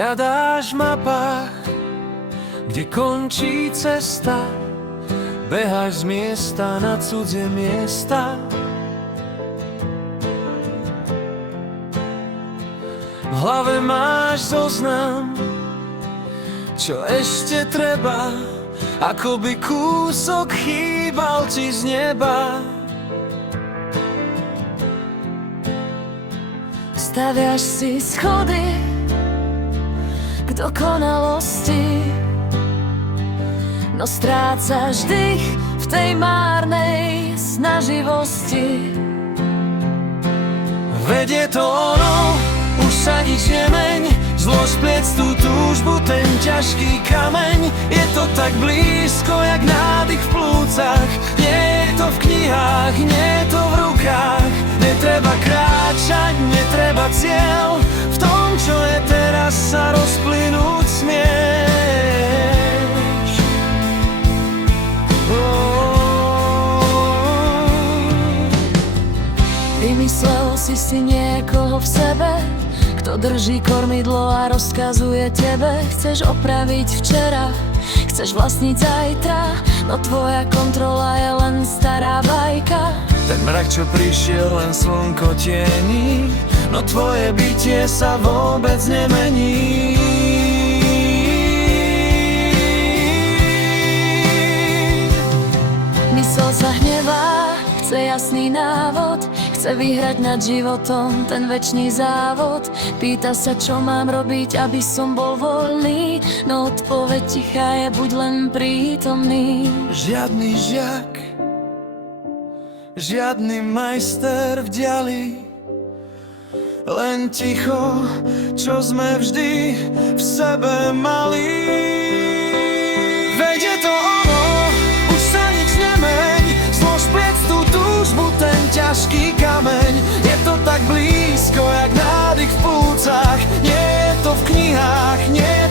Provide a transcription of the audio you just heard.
Hľadáš v mapách, kde končí cesta, beháš z miesta na cudzie miesta. V hlave máš zoznam, čo ešte treba, ako by kúsok chýbal ti z neba. Staviaš si schody k dokonalosti, no strácaš dých v tej márnej snaživosti. Veď je to ono, už sa nič nemeň, zlož pliec tú túžbu, ten ťažký kameň. Je to tak blízko, jak nádych v plúcach. Nie je to v knihách, nie je to v rukách. Netreba kráčať, netreba cieľ, v tom, čo je teraz, sa rozplynúť smieš. Vymyslel si niekoho v sebe, kto drží kormidlo a rozkazuje tebe. Chceš opraviť včera, chceš vlastniť zajtra, no tvoja kontrola je len stará bajka. Ten mrak, čo prišiel, len slnko tieni, no tvoje bytie sa vôbec nemení. Mysel sa hnevá, chce jasný návod, chce vyhrať nad životom ten večný závod. Pýta sa, čo mám robiť, aby som bol voľný, no odpoveď tichá je, buď len prítomný. Žiadny žiak, žiadny majster v diali, len ticho, čo sme vždy v sebe mali. Veď je to ono, už sa nič nemeň, zlož pliec tú túžbu, ten ťažký kameň. Je to tak blízko, jak nádych v plúcach. Nie je to v knihách, nie je